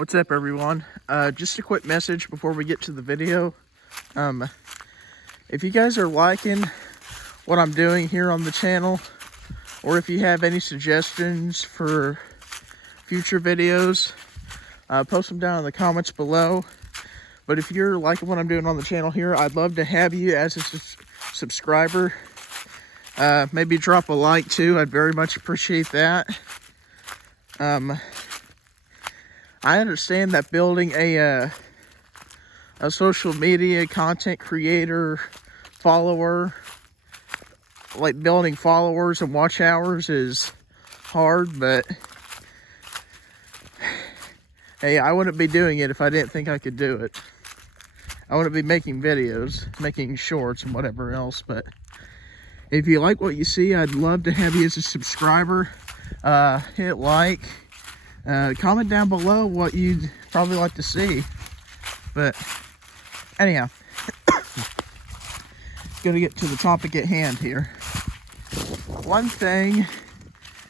What's up, everyone? Just a quick message before we get to the video. If you guys are liking what I'm doing here on the channel, or if you have any suggestions for future videos, post them down in the comments below. But if you're liking what I'm doing on the channel here, I'd love to have you as a subscriber. Maybe drop a like too. I'd very much appreciate that. I understand that building a social media content creator follower, like building followers and watch hours, is hard, but hey, I wouldn't be doing it if I didn't think I could do it. I wouldn't be making videos, making shorts and whatever else. But if you like what you see, I'd love to have you as a subscriber. Hit like. Comment down below what you'd probably like to see. But anyhow, gonna get to the topic at hand here. One thing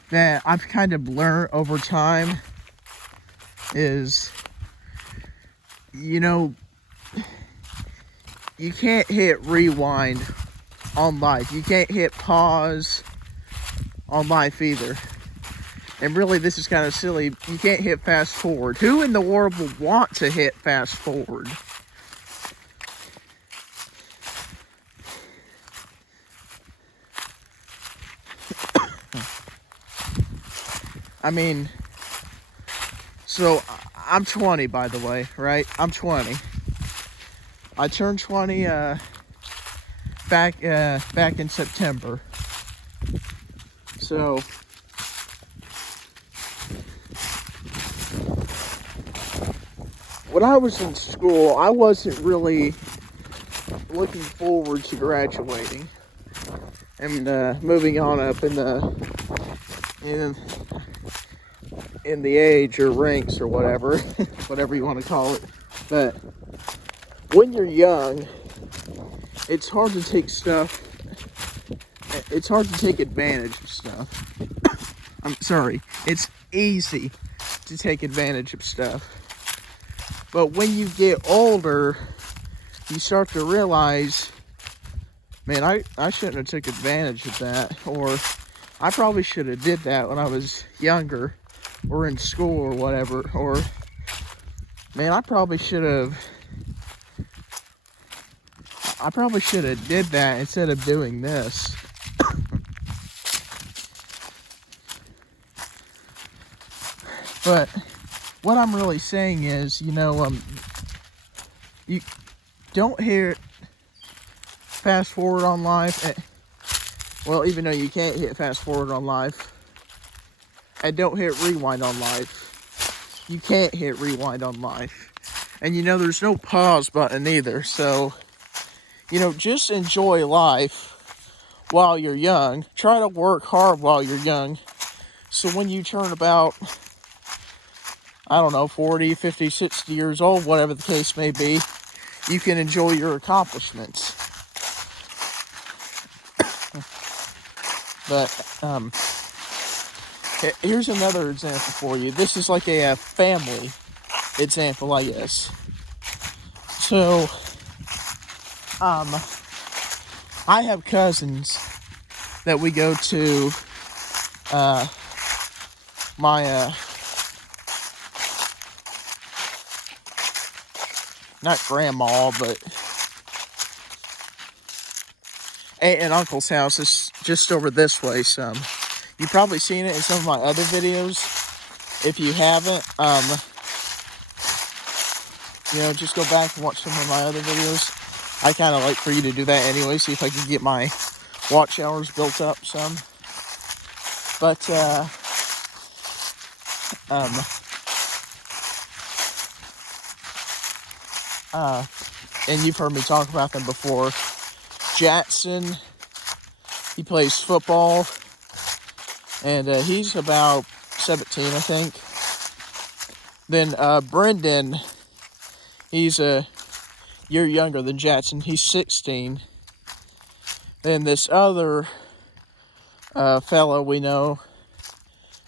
that I've kind of learned over time is, you can't hit rewind on life. You can't hit pause on life either. And really, this is kind of silly. You can't hit fast forward. Who in the world would want to hit fast forward? I mean, so I'm 20, by the way, right? I'm 20. I turned 20 back in September. So when I was in school, I wasn't really looking forward to graduating and moving on up in the age or ranks or whatever, whatever you want to call it. But when you're young, it's hard to take advantage of stuff. I'm sorry, it's easy to take advantage of stuff. But when you get older, you start to realize, man, I shouldn't have took advantage of that. Or I probably should have did that when I was younger or in school or whatever. Or, man, I probably should have did that instead of doing this. But what I'm really saying is, you don't hit fast forward on life. Well, even though you can't hit fast forward on life. And don't hit rewind on life. You can't hit rewind on life. And there's no pause button either. So, just enjoy life while you're young. Try to work hard while you're young. So when you turn about, 40, 50, 60 years old, whatever the case may be, you can enjoy your accomplishments. But, here's another example for you. This is like a family example, I guess. So, I have cousins that we go to, my, not grandma, but aunt and uncle's house is just over this way. So you've probably seen it in some of my other videos. If you haven't, just go back and watch some of my other videos. I kind of like for you to do that anyway, see if I can get my watch hours built up some. But, and you've heard me talk about them before. Jackson, he plays football, and he's about 17, I think. Then Brendan, he's a year younger than Jackson. He's 16. Then this other fellow we know,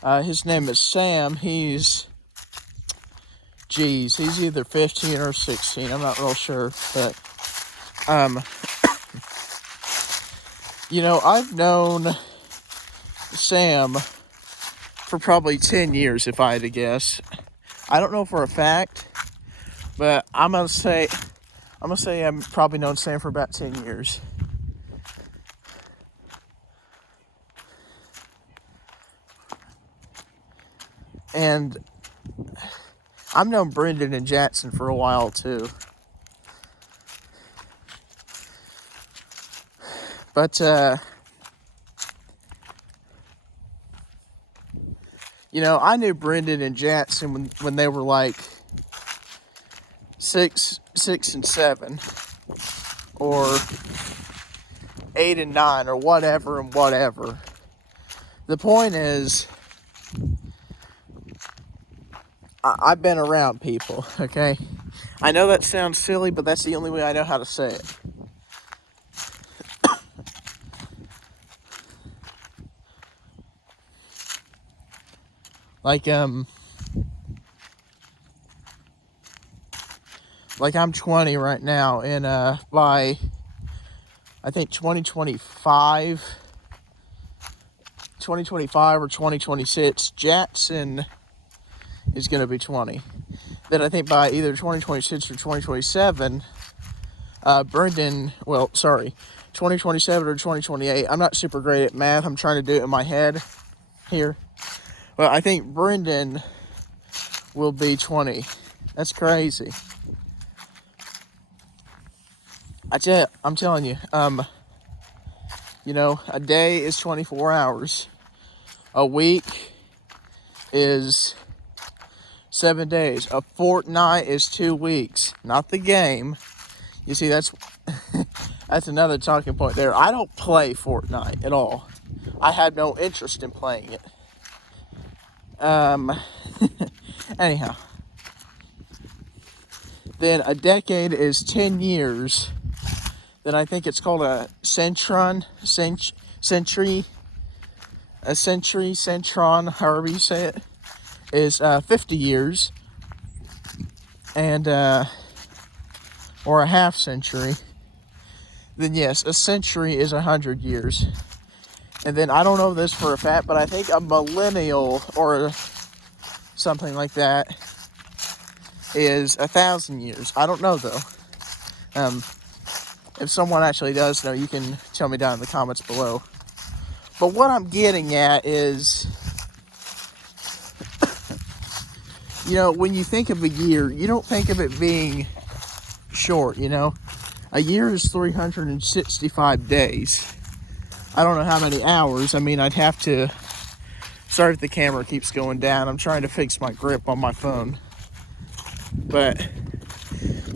his name is Sam. He's geez, he's either 15 or 16. I'm not real sure, but um, I've known Sam for probably 10 years, if I had to guess. I don't know for a fact, but I'm gonna say I've probably known Sam for about 10 years. And I've known Brendan and Jackson for a while too. But I knew Brendan and Jackson when they were like 6 and 7, or 8 and 9, or whatever and whatever. The point is, I've been around people, okay? I know that sounds silly, but that's the only way I know how to say it. Like I'm 20 right now, and by I think 2025 or 2026, Jackson is going to be 20. Then I think by either 2026 or 2027, 2027 or 2028. I'm not super great at math. I'm trying to do it in my head here. But I think Brendan will be 20. That's crazy. I'm telling you, a day is 24 hours. A week is 7 days. A fortnight is 2 weeks. Not the game. You see, that's another talking point there. I don't play Fortnite at all. I had no interest in playing it. Anyhow. Then a decade is 10 years. Then I think it's called a century, however you say it, is 50 years. And, or a half century. Then yes, a century is 100 years. And then I don't know this for a fact, but I think a millennial or something like that is 1,000 years. I don't know though. If someone actually does know, you can tell me down in the comments below. But what I'm getting at is, when you think of a year, you don't think of it being short, A year is 365 days. I don't know how many hours. I mean, I'd have to... Sorry if the camera keeps going down. I'm trying to fix my grip on my phone. But,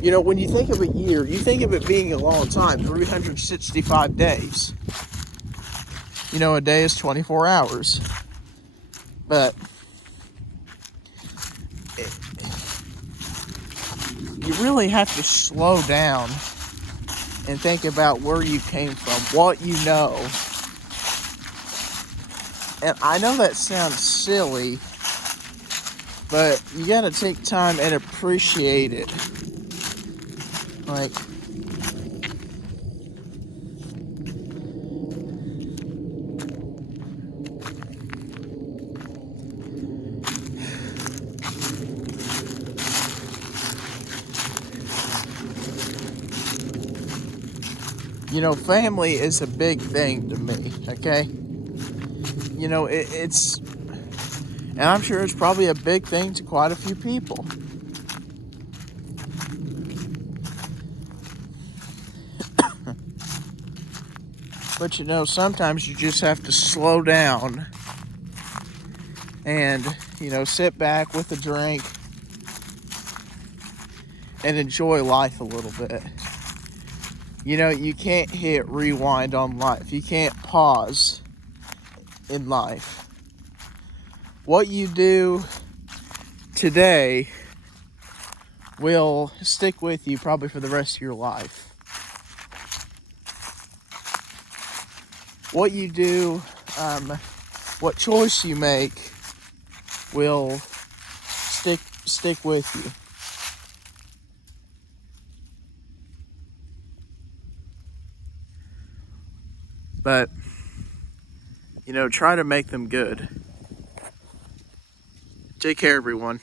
when you think of a year, you think of it being a long time, 365 days. A day is 24 hours. But you really have to slow down and think about where you came from, what you know. And I know that sounds silly, but you gotta take time and appreciate it. Like, family is a big thing to me, okay? It's, and I'm sure it's probably a big thing to quite a few people. But sometimes you just have to slow down and, sit back with a drink and enjoy life a little bit. You can't hit rewind on life. You can't pause in life. What you do today will stick with you probably for the rest of your life. What you do, what choice you make will stick with you. But, try to make them good. Take care, everyone.